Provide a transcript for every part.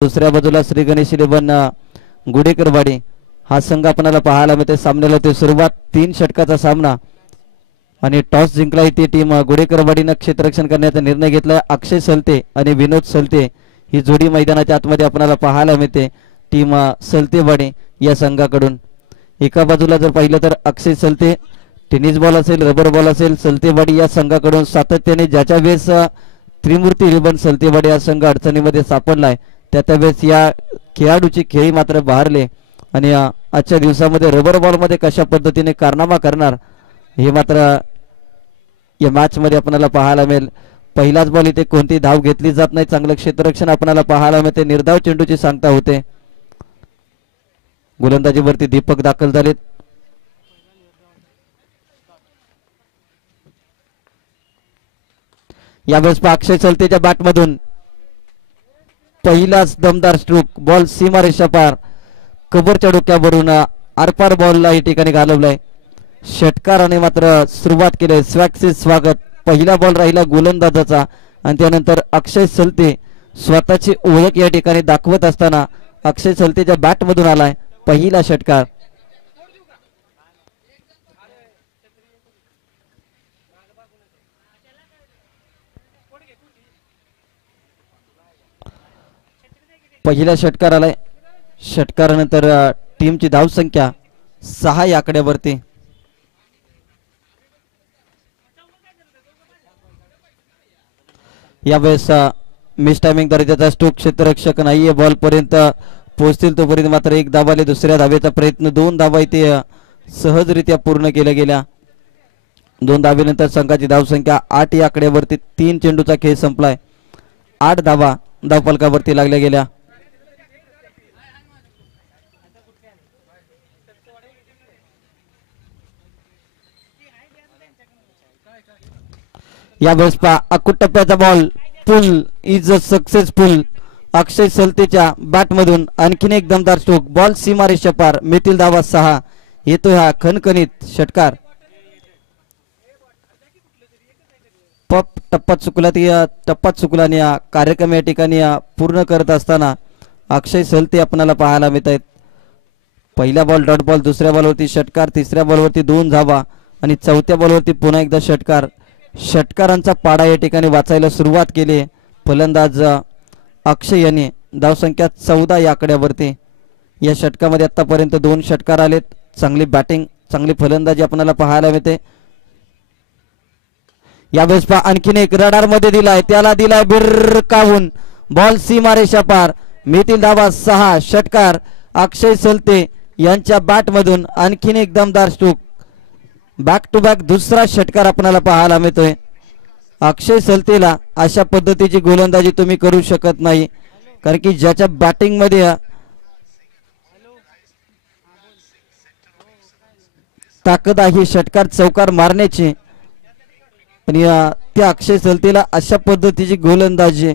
दुसऱ्या बाजूला श्री गणेश इलेव्हन गुडेकरवाडी हा संघ आपल्याला पाहायला मिळते. सामन्याला ते सुरुवात 3 षटकाचा सामना आणि टॉस जिंकला ती टीम गुडेकरवाडीनं क्षेत्ररक्षण करण्याचा निर्णय घेतला. अक्षय सलते आणि विनोद सलते ही जोडी मैदानाच्या आतमध्ये आपल्याला पाहायला मिळते. टीम सलतेवाडी या संघाकडून एका बाजूला जर पाहिलं तर अक्षय सलते टेनिस बॉल असेल रबर बॉल असेल सलतेवाडी या संघाकडून सातत्याने ज्याच्या वेळेस त्रिमूर्ती इलेव्हन सलतेवाडी हा संघ अडचणीमध्ये सापडलाय त्यावेळेस या खेळाडूची खेळी मात्र बहारले आणि आजच्या दिवसामध्ये रबर बॉलमध्ये कशा पद्धतीने कारनामा करणार हे मात्र या मॅच मध्ये आपल्याला पाहायला मिळेल. पहिलाच बॉल इथे कोणती धाव घेतली जात नाही. चांगलं क्षेत्ररक्षण आपल्याला पाहायला मिळते. निर्धाव चेंडूची सांगता होते. गोलंदाजीवरती दीपक दाखल झालेत. यावेळेस अक्षय सलतेच्या बॅटमधून पहिलाच दमदार स्ट्रोक बॉल सीमारेषा पार कबरच्या डोक्यावरून आरपार बॉलला या ठिकाणी घालवलाय. षटकाराने मात्र सुरुवात केली. स्वॅक्सी स्वागत. पहिला बॉल राहिला गोलंदाजाचा आणि त्यानंतर अक्षय सलते स्वतःची ओळख या ठिकाणी दाखवत असताना अक्षय सलतेच्या बॅटमधून आलाय पहिला षटकार. पहिला षटकार आलाय. षटकारानंतर टीमची धावसंख्या 6 या आकड्यावरती. यावेळेस मिस टायमिंग दर्जाचा स्ट्रोक क्षेत्ररक्षक नाहीये. बॉल पर्यंत पोहोचतील तोपर्यंत मात्र 1 धाव आले. दुसऱ्या धावेचा प्रयत्न 2 धावा इथे सहजरित्या पूर्ण केल्या गेल्या. 2 धावेनंतर संघाची धावसंख्या 8 या आकड्यावरती. 3 चेंडूचा खेळ संपलाय. 8 धावा धावफलकावरती लागल्या गेल्या. यावेळेस अकुट टप्प्याचा बॉल पुल इज सक्सेसफुल. अक्षय सलतेच्या बॅटमधून आणखीन एक दमदार स्ट्रोक बॉल सीमारेषा पार. मिळतील धावा 6. येतोय हा खणखणीत षटकार. टप्पा चुकला आणि कार्यक्रम या ठिकाणी पूर्ण करत असताना अक्षय सलते आपल्याला पाहायला मिळत आहेत. पहिला बॉल डॉट बॉल. दुसऱ्या बॉलवरती षटकार. तिसऱ्या बॉलवरती 2 धावा आणि चौथ्या बॉलवरती पुन्हा एकदा षटकार. षटकारांचा पाडा या ठिकाणी वाचायला सुरुवात केली. फलंदाज अक्षय यांनी धावसंख्या 14 या आकड्यावरती. या षटकामध्ये आतापर्यंत 2 षटकार आलेत. चांगली बॅटिंग चांगली फलंदाजी आपल्याला पाहायला मिळते. यावेळेस आणखीन एक रडार मध्ये दिलाय. त्याला दिलाय बिरकावून बॉल सीमारेषा पार. मिळतील धावा 6. षटकार अक्षय सलते यांच्या बॅटमधून आणखीन एक दमदार स्ट्रोक. बॅक टू बॅक दुसरा षटकार आपल्याला पाहायला मिळतोय. अक्षय सलतेला अशा पद्धतीची गोलंदाजी तुम्ही करू शकत नाही कारण की ज्याच्या बॅटिंग मध्ये ताकद आहे षटकार चौकार मारण्याची आणि त्या अक्षय सलतेला अशा पद्धतीची गोलंदाजी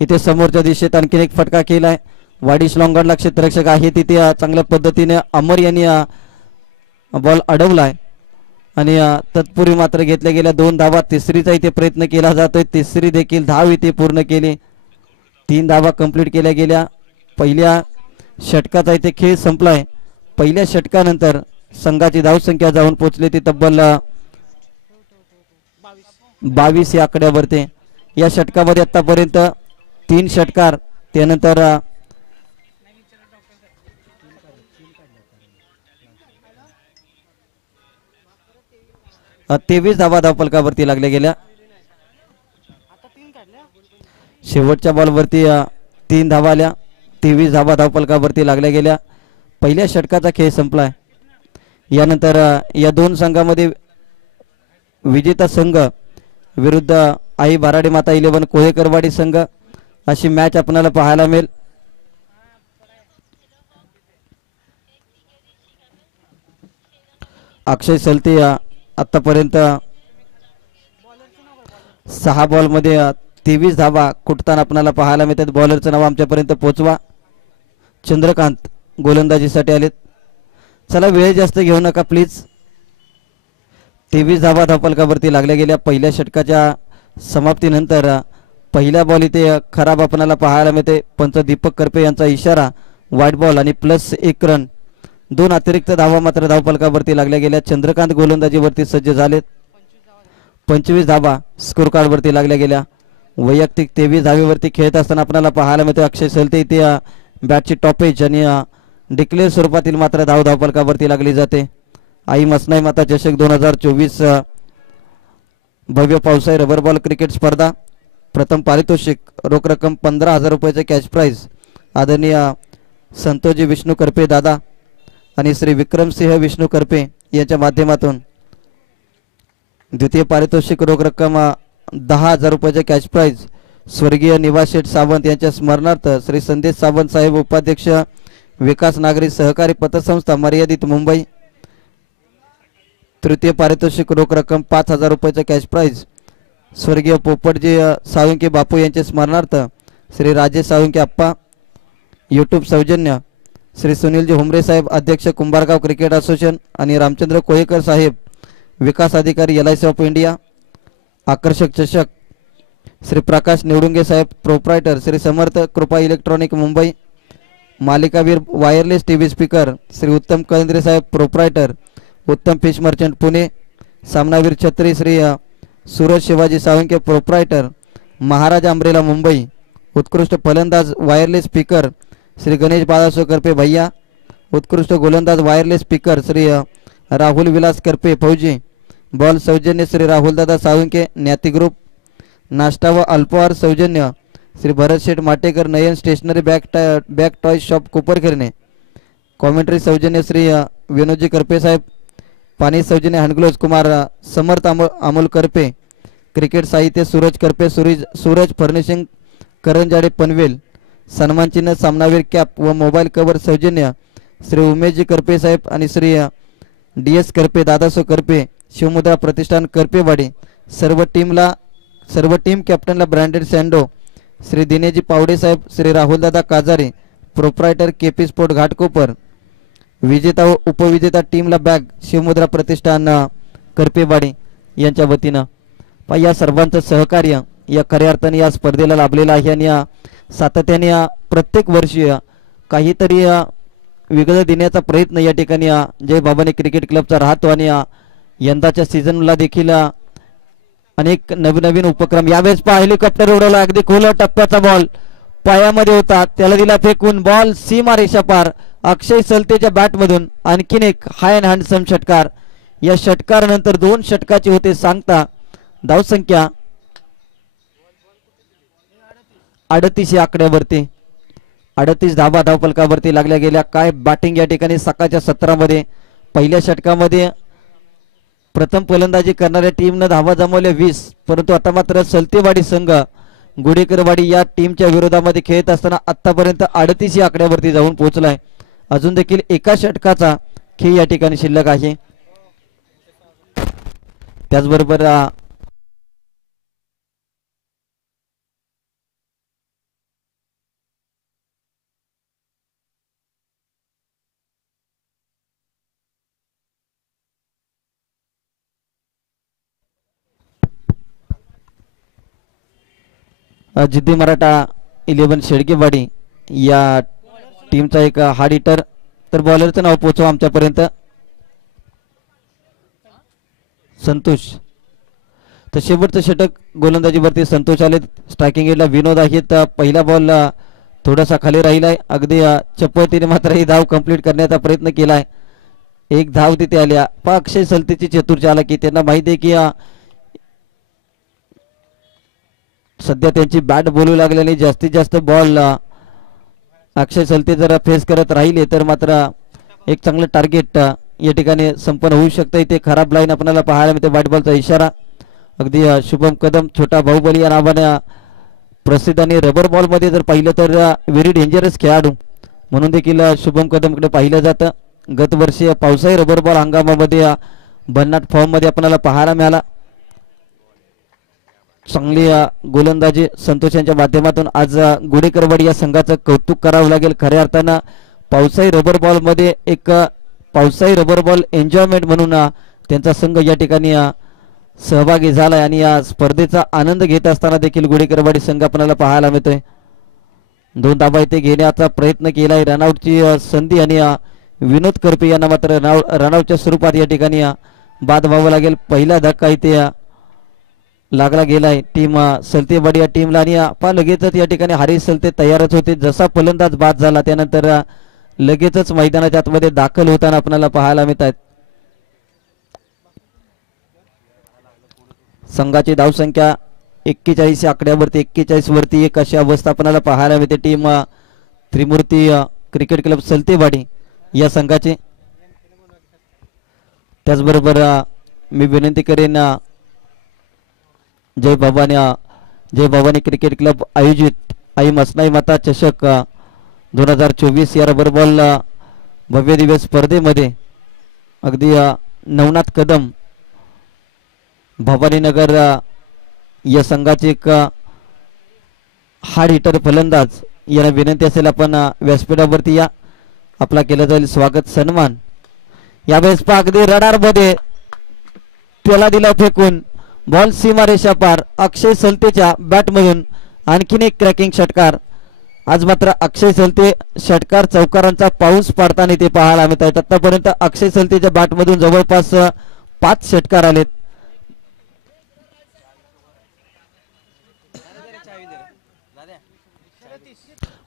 इथे समोरच्या दिशेत आणखीन एक फटका केलाय. वाडिश लॉंगॉनला क्षेत्ररक्षक आहे तिथे चांगल्या पद्धतीने अमर यांनी बॉल अडवलाय आणि तत्पूर्वी मात्र घेतल्या गेल्या 2 धावा. तिसरीचा इथे प्रयत्न केला जातोय. तिसरी देखील धाव इथे पूर्ण केली. 3 धावा कंप्लीट केल्या गेल्या. पहिल्या षटकाचा इथे खेळ संपलाय. पहिल्या षटकानंतर संघाची धावसंख्या जाऊन पोहोचली ती तब्बल 22 या आकड्यावरती. या षटकामध्ये आतापर्यंत 3 षटकार. त्यानंतर 23 धावा धावफलकावरती लागल्या गेल्या. शेवटच्या बॉलवरती 3 धावा आल्या. 23 धावा धावफलकावरती लागल्या गेल्या. पहिल्या षटकाचा खेळ संपलाय. यानंतर या 2 संघामध्ये विजेता संघ विरुद्ध आई बाराडी माता 11 कोळेकरवाडी संघ अशी मॅच आपल्याला पाहायला मिळेल. अक्षय सलते आतापर्यंत 6 बॉलमध्ये 23 धावा कुटताना आपल्याला पाहायला मिळतात. बॉलरचं नाव आमच्यापर्यंत पोहोचवा. चंद्रकांत गोलंदाजीसाठी आलेत. चला वेळ जास्त घेऊ नका प्लीज. 23 धावा धावफलकावरती लागल्या गेल्या पहिल्या षटकाच्या समाप्तीनंतर पहिल्या बॉल इथे खराब आपल्याला पाहायला मिळते. पंच दीपक करपे यांचा इशारा, वाईट बॉल आणि +1 रन. 2 अतिरिक्त धावा मात्र धावफलकावरती लागल्या गेल्या. चंद्रकांत गोलंदाजीवरती सज्ज झालेत. 25 धावा स्कोर कार्डवरती लागल्या गेल्या. वैयक्तिक 23 धावेवरती खेळत असताना आपल्याला पाहायला मिळते अक्षय सलते इथे बॅटची टॉपेज आणि डिक्लेअर स्वरूपातील मात्र धावफलकावरती लागली जाते. आई मसनाई माता चषक 2024 भव्य पावसाळी रबर बॉल क्रिकेट स्पर्धा. प्रथम पारितोषिक रोख रक्कम 15,000 रुपयाचे कॅश प्राइज आदरणीय संतोषजी विष्णू करपे दादा आणि श्री विक्रमसिंह विष्णू करपे यांच्या माध्यमातून. द्वितीय पारितोषिक रोख रक्कम 10,000 रुपयाचे कॅश प्राइज स्वर्गीय निवास शेठ सावंत यांच्या स्मरणार्थ श्री संदेश सावंत साहेब उपाध्यक्ष विकास नागरी सहकारी पतसंस्था मर्यादित मुंबई. तृतीय पारितोषिक रोख रक्कम 5,000 रुपयाचे कॅश प्राइज स्वर्गीय पोपटजी साळुंके बापू यांच्या स्मरणार्थ श्री राजेश साळुंके आप्पा. यूट्यूब सौजन्य श्री सुनीलजी हुमरे साहेब अध्यक्ष कुंभारगाव क्रिकेट असोसिएशन आणि रामचंद्र कोळेकर साहेब विकास अधिकारी LIC ऑफ इंडिया. आकर्षक चषक श्री प्रकाश निवडुंगे साहेब प्रोप्रायटर श्री समर्थ कृपा इलेक्ट्रॉनिक मुंबई. मालिकावीर वायरलेस TV स्पीकर श्री उत्तम कळंद्रे साहेब प्रोप्रायटर उत्तम फिश मर्चंट पुणे. सामनावीर छत्री श्री सूरज शिवाजी साळुंके प्रोप्रायटर महाराज अमरेला मुंबई. उत्कृष्ट फलंदाज वायरलेस स्पीकर श्री गणेश बाळासो करपे भैया. उत्कृष्ट गोलंदाज वायरलेस स्पीकर श्री राहुल विलास करपे फौजी. बॉल सौजन्य श्री राहुलदादा साळुंके न्याती ग्रुप. नाश्ता व अल्पहार सौजन्य श्री भरत शेठ माटेकर नयन stationery bag toy shop Koparkhairane. Commentary सौजन्य श्री विनोदजी करपे साहेब. पाणी सौजन्य हँडग्लोव्स कुमार समर्थ अमोल करपे. क्रिकेट साहित्य सूरज करपे सूरज फर्निशिंग करंजाडे पनवेल. सन्मान चिन्ह सामनावीर कॅप व मोबाईल कव्हर सौजन्य श्री उमेशजी करपे साहेब आणि श्री DS करपे दादासो करपे शिवमुद्रा प्रतिष्ठान करपेवाडी. सर्व टीम कॅप्टनला ब्रँडेड सँडो श्री दिनेशजी पावडे साहेब श्री राहुलदादा Kajare proprietor KP sport Ghatkopar. विजेता व उपविजेता टीमला बॅग शिवमुद्रा प्रतिष्ठान करपेवाडी यांच्या वतीनं. या सर्वांचं सहकार्य या खऱ्या अर्थाने या स्पर्धेला लाभलेलं आहे आणि सातत्याने प्रत्येक वर्षी काहीतरी वेगळं देण्याचा प्रयत्न या ठिकाणी जय भवानी क्रिकेट क्लबचा राहतो आणि यंदाच्या सीझनला देखील अनेक नवीन उपक्रम. यावेळेस हेलिकॉप्टर उडवला अगदी खोल टप्प्याचा बॉल पायामध्ये होता त्याला दिला फेकून. बॉल सीमा रेषा पार अक्षय सलतेच्या बॅटमधून आणखीन एक हाय अँड हँडसम षटकार. या षटकारानंतर 2 षटकाची होते सांगता. धावसंख्या 38 या आकड्यावरती 38 धावा धावफलकावरती लागल्या गेल्या. काय बॅटिंग या ठिकाणी सकाळच्या सत्रामध्ये. पहिल्या षटकामध्ये प्रथम फलंदाजी करणाऱ्या टीमनं धावा जमवल्या 20, परंतु आता मात्र सलतेवाडी संघ गुडेकरवाडी या टीमच्या विरोधामध्ये खेळत असताना आतापर्यंत 38 या आकड्यावरती जाऊन पोहोचलाय. अजून देखील एका षटकाचा खेळ या ठिकाणी शिल्लक आहे. त्याचबरोबर जिद्दी मराठा 11 शेडगेवाडी या टीमचा एक हार्ड हिटर. तर बॉलरचं नाव पोहोचवा आमच्यापर्यंत. संतोष. तर शेवटचं षटक गोलंदाजीवरती संतोष आले. स्ट्रायकिंग एंडला विनोद आहेत. पहिला बॉल थोडासा खाली राहिलाय. अगदी चपळतीने मात्र ही धाव कंप्लीट करण्याचा प्रयत्न केलाय. एक धाव तिथे आल्या. अक्षय सलतेची चतुर की त्यांना माहिती आहे की सध्या त्यांची बॅट बोलू लागल्याने जास्तीत जास्त बॉल अक्षय सलते जर फेस करत राहिले तर मात्र एक चांगलं टार्गेट या ठिकाणी संपन्न होऊ शकतं. इथे खराब लाईन आपल्याला पाहायला मिळते. व्हाईट बॉलचा इशारा. अगदी शुभम कदम छोटा बाहुबली या नावाने प्रसिद्ध आणि रबर बॉल मध्ये जर पाहिलं तर व्हेरी डेंजरस खेळाडू म्हणून देखील शुभम कदमकडे पाहिलं जातं. गत वर्षी पावसाळी रबर बॉल हंगामामध्ये भन्नाट फॉर्म मध्ये आपल्याला पाहायला मिळाला. चांगली गोलंदाजी संतोष यांच्या माध्यमातून आज गुडेकरवाडी या संघाचं कौतुक करावं लागेल. खऱ्या अर्थानं पावसाळी रबर बॉल मध्ये एक पावसाळी रबर बॉल एन्जॉयमेंट म्हणून त्यांचा संघ या ठिकाणी सहभागी झालाय आणि या स्पर्धेचा आनंद घेत असताना देखील गुढीकरवाडी संघ आपल्याला पाहायला मिळतोय. 2 धाबा इथे घेण्याचा प्रयत्न केलाय. रनआउटची संधी आणि विनोद करपे यांना मात्र रनआउटच्या स्वरूपात या ठिकाणी बाद व्हावं लागेल. पहिला धक्का इथे लागला गेलाय टीम सलतेवाडी या टीमला आणि आपण लगेचच या ठिकाणी हरीश सलते तयारच होते. जसा फलंदाज बाद झाला त्यानंतर लगेचच मैदानाच्या आतमध्ये दाखल होताना आपल्याला पाहायला मिळत आहेत. संघाची धावसंख्या 41 आकड्यावरती 41 वरती एक अशी अवस्था आपल्याला पाहायला मिळते. टीम त्रिमूर्ती क्रिकेट क्लब सलतेवाडी या संघाचे. त्याचबरोबर मी विनंती करेन जय भवानी क्रिकेट क्लब आयोजित आई मसनाई माता चषक 2024 या रबर बॉल भव्य दिव्य स्पर्धेमध्ये अगदी नवनाथ कदम भवानीनगर या संघाचे एक हार्ड हिटर फलंदाज यांना विनंती असेल आपण व्यासपीठावरती या. आपला केला जाईल स्वागत सन्मान. यावेळेस पा अगदी रडारमध्ये त्याला दिला फेकून बॉल सीमारेषा पार. अक्षय सलतेच्या बॅटमधून आणखीन एक क्रॅकिंग षटकार. आज मात्र अक्षय सलते षटकार चौकारांचा पाऊस पाडताना ते पाहायला मिळत आहेत. आतापर्यंत अक्षय सलतेच्या बॅटमधून जवळपास 5 षटकार आलेत.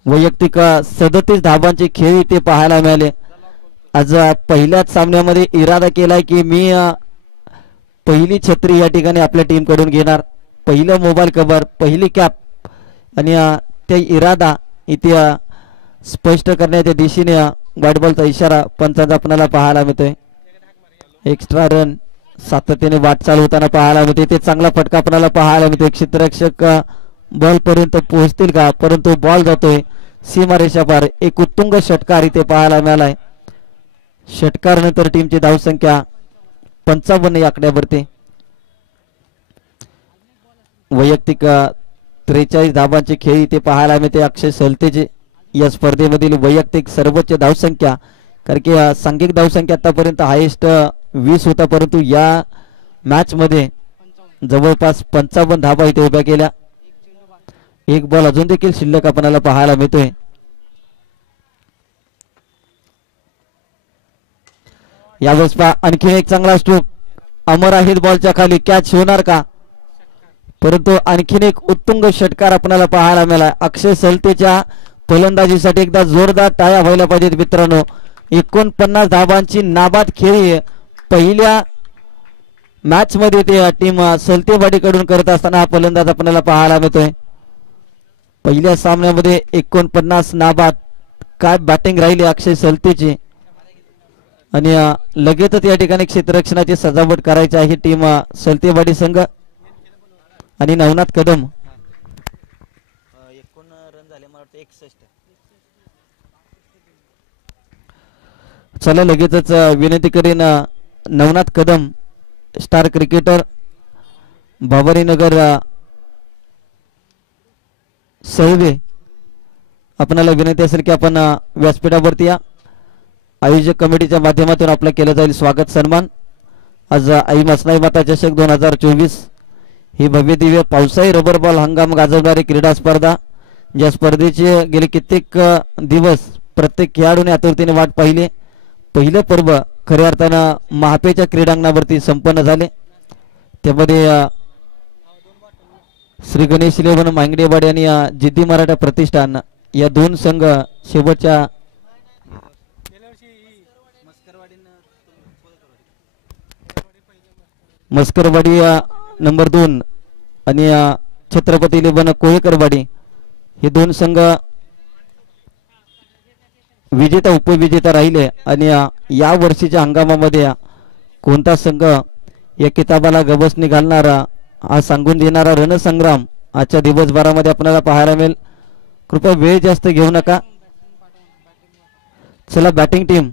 वैयक्तिक 37 धाबांचे खेळ इथे पाहायला मिळाले. आज पहिल्याच सामन्यामध्ये इरादा केलाय की मी पहिली छत्री या ठिकाणी आपल्या टीम कडून घेणार. पहिलं मोबाईल कव्हर, पहिली कॅप आणि त्या इरादा इथे स्पष्ट करण्याच्या दिशेने व्हाईट बॉलचा इशारा पंचांचा आपल्याला पाहायला मिळतोय. एक्स्ट्रा रन सातत्याने वाटचाल होताना पाहायला मिळते. ते चांगला फटका आपल्याला पाहायला मिळतोय. क्षेत्ररक्षक बॉल पर्यंत पोहोचतील का, परंतु बॉल जातोय सीमारेषा पार. एक उत्तुंग षटकार इथे पाहायला मिळालाय. षटकार नंतर टीमची धावसंख्या 55 या आकड्यावरती. वैयक्तिक 43 धाबांचे खेळ इथे पाहायला मिळते अक्षय सलतेचे. या स्पर्धेमधील वैयक्तिक सर्वोच्च धावसंख्या, कारण की सांघिक धावसंख्या आतापर्यंत हायेस्ट 20 होता, परंतु या मॅच मध्ये जवळपास 55 धाबा इथे उभ्या केल्या. एक बॉल अजून देखील शिल्लक आपल्याला पाहायला मिळतोय. यावेळेस आणखी एक चांगला स्ट्रोक. अमर आहेत बॉलच्या खाली, कॅच होणार का, परंतु आणखीन एक उत्तुंग षटकार आपल्याला पाहायला मिळाला. अक्षय सलतेच्या फलंदाजीसाठी एकदा जोरदार टाळ्या व्हायला पाहिजेत मित्रांनो. 49 धाबांची नाबाद खेळी पहिल्या मॅच मध्ये ते टीम सलतेवाडीकडून करत असताना हा फलंदाज आपल्याला पाहायला मिळतोय. पहिल्या सामन्यामध्ये 49 नाबाद. काय बॅटिंग राहिली अक्षय सलतेची आणि लगेचच या ठिकाणी क्षेत्ररक्षणाची सजावट करायची आहे टीम सलतेवाडी संघ आणि नवनाथ कदम. एकूण रन झाले मला वाटतं 61. चला लगेचच विनंती करीन नवनाथ कदम स्टार क्रिकेटर भवानीनगर सर्वे, आपल्याला विनंती असेल की आपण व्यासपीठावरती या. आयोजक कमिटीच्या माध्यमातून आपलं केलं जाईल स्वागत सन्मान. आज आई मसनाई माता चषक 2024 ही भव्य दिव्य पावसाळी रबर बॉल हंगाम गाजवणारी क्रीडा स्पर्धा, ज्या स्पर्धेचे गेले कित्येक दिवस प्रत्येक खेळाडूने आतुरतेने वाट पाहिली. पहिलं पर्व खऱ्या अर्थानं महापेच्या क्रीडांगणावरती संपन्न झाले. त्यामध्ये श्री गणेश 11 मांगडेवाडी आणि जिद्दी मराठा प्रतिष्ठान या दोन संघ शेवटच्या मस्करवाडी नंबर 2 आणि छत्रपती 11 कोळेकरवाडी हे दोन संघ विजेता उपविजेता राहिले. आणि या वर्षीच्या हंगामामध्ये कोणता संघ या किताबाला गवसणी घालणारा हा सांगून देणारा रणसंग्राम आजच्या दिवसभरामध्ये आपल्याला पाहायला मिळेल. कृपया वेळ जास्त घेऊ नका. चला बॅटिंग टीम.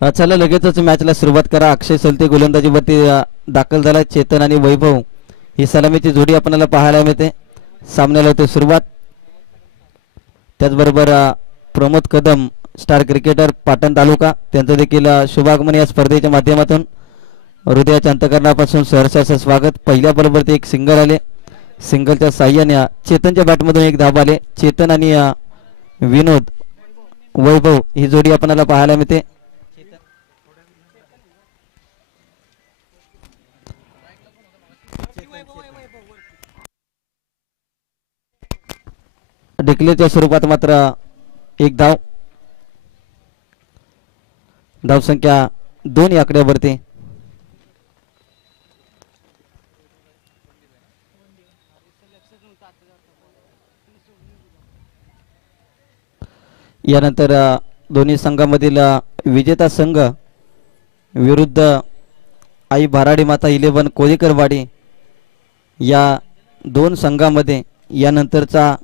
चला लगेचच मॅचला सुरुवात करा. अक्षय सलते गोलंदाजीवरती दाखल झाला. चेतन आणि वैभव ही सलामीची जोडी आपल्याला पाहायला मिळते. सामन्याला होते सुरुवात. त्याचबरोबर प्रमोद कदम स्टार क्रिकेटर पाटण तालुका त्यांचं देखील शुभागमन या स्पर्धेच्या माध्यमातून हृदयाच्या अंतकरणापासून सहर्ष असं स्वागत. पहिल्या बॉलवरती एक सिंगल आले. सिंगलच्या साह्याने चेतनच्या बॅटमधून एक धाब आले. चेतन आणि विनोद वैभव ही जोडी आपल्याला पाहायला मिळते. डिक्लेअरच्या स्वरूपात मात्र एक धाव. धावसंख्या 2 या आकड्यावरती. यानंतर दोन्ही संघामधील विजेता संघ विरुद्ध आई भराडी माता 11 कोळीकरवाडी या दोन संघामध्ये यानंतरचा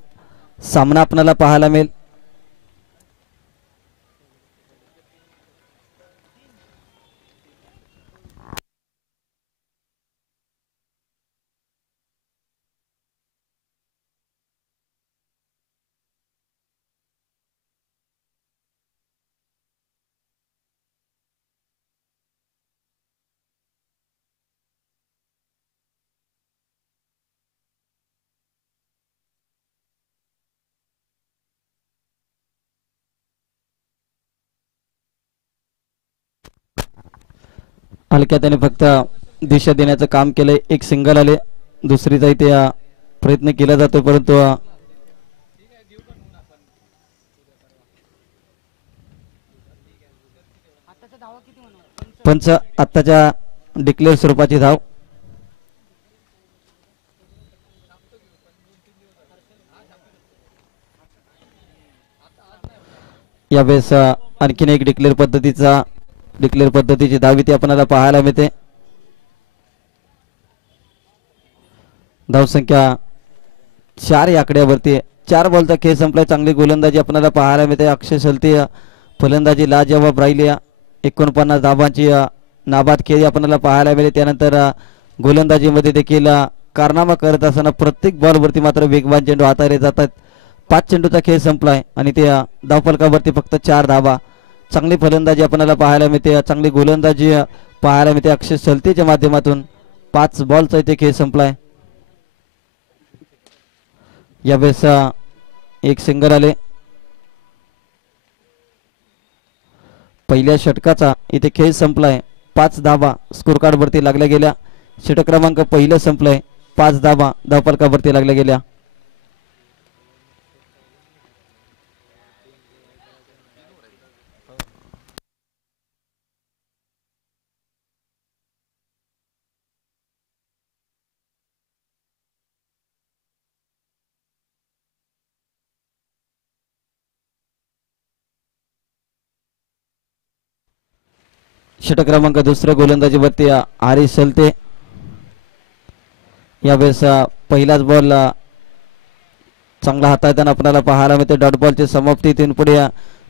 सामना आपल्याला पाहायला मिळेल. हलक्या त्याने फक्त दिशा देण्याचं काम केलंय. एक सिंगल आले. दुसरीचा इथे प्रयत्न केला जातो परंतु पंच आत्ताच्या डिक्लेअर स्वरूपाची धाव. यावेळेस आणखीन एक डिक्लेअर पद्धतीची धाव इथे आपल्याला पाहायला मिळते. धावसंख्या 4 या आकड्यावरती. 4 बॉलचा खेळ संपलाय. चांगली गोलंदाजी आपल्याला पाहायला मिळते. अक्षय सलते फलंदाजी लाजवाब राहिली. 49 धावांची नाबाद खेळी आपल्याला पाहायला मिळते. त्यानंतर गोलंदाजीमध्ये देखील कारनामा करत असताना प्रत्येक बॉलवरती मात्र वेगवान चेंडू हाताळले जातात. 5 चेंडूचा खेळ संपलाय आणि ते धावफलकावरती फक्त 4 धावा. चांगली फलंदाजी आपल्याला पाहायला मिळते. चांगली गोलंदाजी पाहायला मिळते अक्षय सलतेच्या माध्यमातून. 5 बॉलचा इथे खेळ संपलाय. यावेळेस एक सिंगल आले. पहिल्या षटकाचा इथे खेळ संपलाय. 5 धावा स्कोर कार्ड वरती लागल्या गेल्या. षटक क्रमांक पहिलं संपलंय. 5 धावा धावफलकावरती लागल्या गेल्या. षटक क्रमांक दुसऱ्या गोलंदाजीवरती हरीश सलते. यावेळेस पहिलाच बॉल चांगला हाताळताना आपल्याला पाहायला मिळते. डॉट बॉलची समाप्ती. इथून पुढे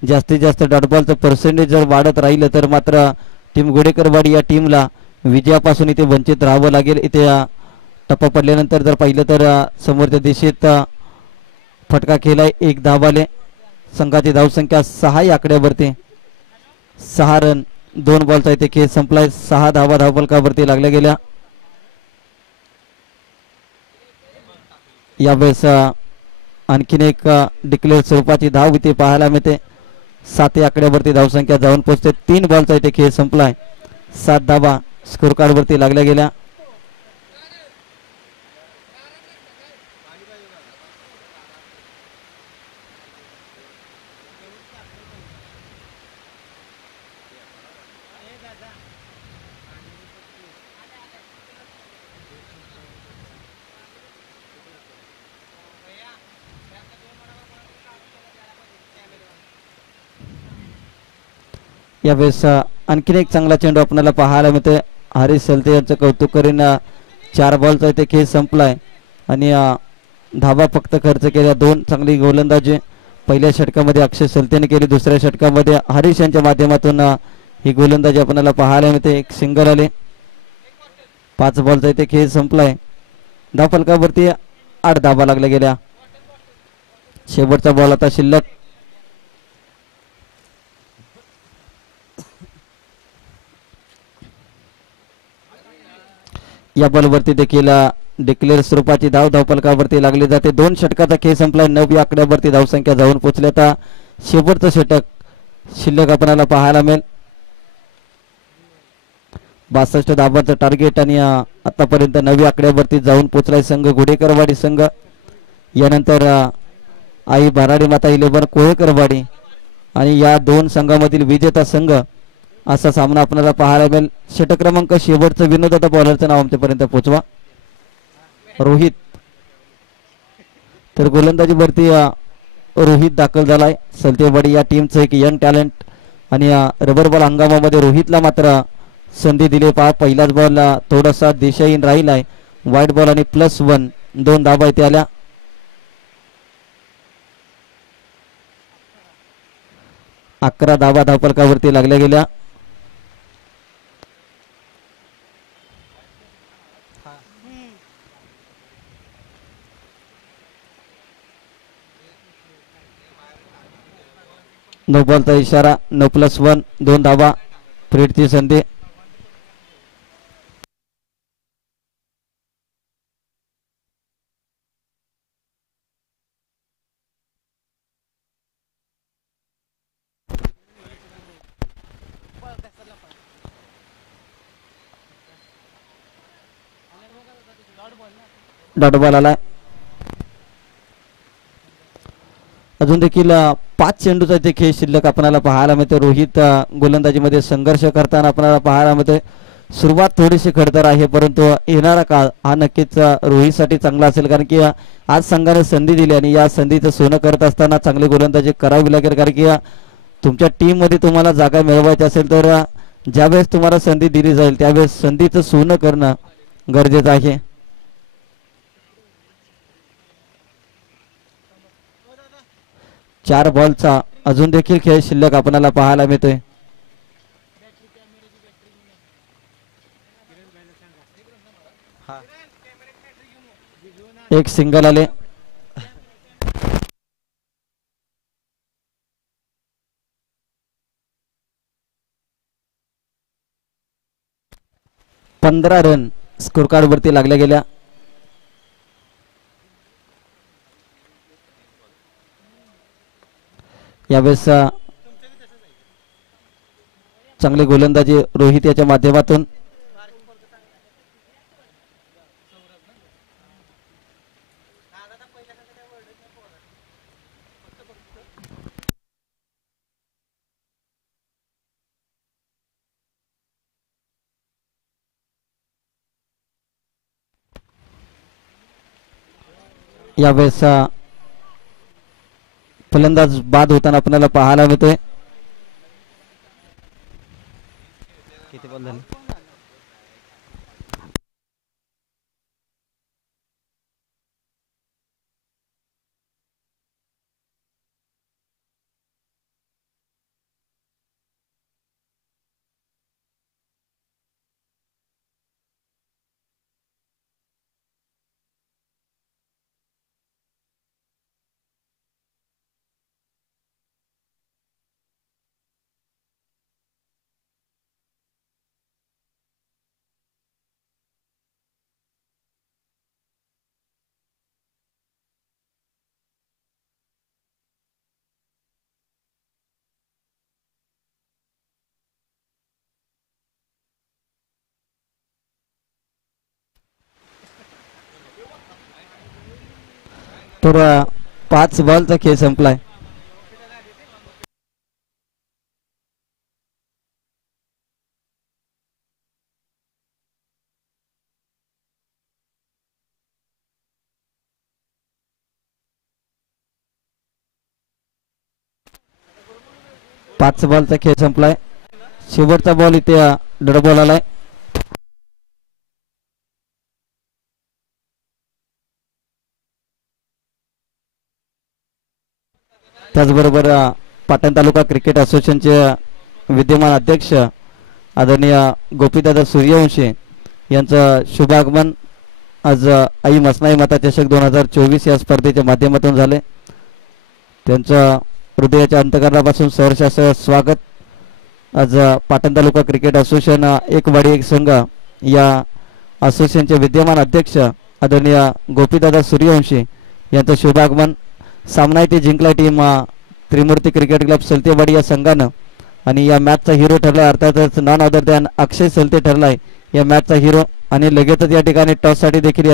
जास्तीत जास्त डॉट बॉलचं पर्सेंटेज जर वाढत राहिलं तर मात्र टीम गोडेकरवाडी या टीमला विजयापासून इथे वंचित राहावं लागेल. इथे टप्पा पडल्यानंतर जर पाहिलं तर समोरच्या दिशेत फटका केलाय. 1 धाव आले. संघाची धावसंख्या 6 या आकड्यावरती. 6 रन 2 बॉलचा इथे खेळ संपलाय. 6 धावा धावफलकावरती लागल्या गेल्या. यावेळेस आणखीन एक डिक्लेअर स्वरूपाची धाव इथे पाहायला मिळते. 7 या आकड्यावरती धावसंख्या जाऊन पोहोचते. 3 बॉलचा इथे खेळ संपलाय. 7 धावा स्कोर कार्ड वरती लागल्या गेल्या. यावेळेस आणखीन एक चांगला चेंडू आपल्याला पाहायला मिळते. हरीश सलते यांचं कौतुक करीन. 4 बॉलचा इथे खेळ संपलाय आणि धावा फक्त खर्च केल्या. 2 चांगली गोलंदाजी पहिल्या षटकामध्ये अक्षय सलतेने केली. दुसऱ्या षटकामध्ये हरीश यांच्या माध्यमातून ही गोलंदाजी आपल्याला पाहायला मिळते. एक सिंगल आले. 5 बॉलचा इथे खेळ संपलाय. धावफलकावरती 8 धाबा लागल्या गेल्या. शेवटचा बॉल आता शिल्लक. या बॉलवरती देखील डिक्लेअर स्वरूपाची धावफलकावरती लागली जाते. 2 षटकाचा खेळ संपलाय. 9 या आकड्यावरती धावसंख्या जाऊन पोहोचली. आता शेवटचं षटक शिल्लक आपल्याला पाहायला मिळेल. 62 धाबांचं टार्गेट आणि आतापर्यंत 9 आकड्यावरती जाऊन पोहोचलाय संघ गुढेकरवाडी संघ. यानंतर आई भराडी माता 11 कोळेकरवाडी आणि या 2 संघामधील विजेता संघ असा सामना आपल्याला पाहायला मिळेल. षटक क्रमांक शेवटचं विनोद. आता बॉलरचं नाव आमच्यापर्यंत पोहोचवा. रोहित. तर गोलंदाजीवरती रोहित दाखल झालाय. सलतेवाडी या टीमचं एक यंग टॅलेंट आणि रबर बॉल हंगामामध्ये रोहितला मात्र संधी दिली. पहिलाच बॉल थोडासा दिशाहीन राहिलाय. वाईट बॉल आणि +1 2 धाबा इथे आल्या. अकरा धाबा धावफलकावरती लागल्या गेल्या. नो बॉलचा इशारा. 9+1 2 धाबा. फ्रीडची संधी. डॉट बॉल आलाय. अजून देखील 5 चेंडूचा इथे खेळ शिल्लक आपल्याला पाहायला मिळते. रोहित गोलंदाजीमध्ये संघर्ष करताना आपल्याला पाहायला मिळते. सुरुवात थोडीशी खडतर आहे परंतु येणारा काळ हा नक्कीच रोहितसाठी चांगला असेल. कारण की आज संघाने संधी दिली आणि या संधीचं सोनं करत असताना चांगली गोलंदाजी करावी लागेल. कारण की तुमच्या टीममध्ये तुम्हाला जागा मिळवायची असेल तर ज्यावेळेस तुम्हाला संधी दिली जाईल त्यावेळेस संधीचं सोनं करणं गरजेचं आहे. चार बॉलचा अजून देखील खेळ शिल्लक आपल्याला पाहायला मिळतोय. एक सिंगल आले. पंधरा रन स्कोर कार्ड वरती लागल्या गेल्या. यावेळेस चांगली गोलंदाजी रोहित याच्या माध्यमातून. यावेळेस फलंदाज बाद होताना आपल्याला पाहायला मिळतोय. किती बॉल झाले? तर 5 बॉलचा खेळ संपलाय. पाच बॉलचा खेळ संपलाय. शेवटचा बॉल इथे डॉट बॉल आलाय. त्याचबरोबर पाटण तालुका क्रिकेट असोसिएशनचे विद्यमान अध्यक्ष आदरणीय गोपीदादा सूर्यवंशी यांचं शुभागमन आज आई मसनाई माता चषक 2024 या स्पर्धेच्या माध्यमातून झाले. त्यांचं हृदयाच्या अंतकरणापासून सहर्ष असं स्वागत. आज पाटण तालुका क्रिकेट असोसिएशन एक वाडी एक संघ या असोसिएशनचे विद्यमान अध्यक्ष आदरणीय गोपीदादा सूर्यवंशी यांचं शुभागमन. सामना इथे जिंकला टीम त्रिमूर्ती क्रिकेट क्लब सलतेवाडी या संघानं आणि या मॅचचा हिरो ठरलाय अर्थातच नॉन अदर दॅन अक्षय सलते ठरलाय या मॅचचा हिरो. आणि लगेचच या ठिकाणी टॉससाठी देखील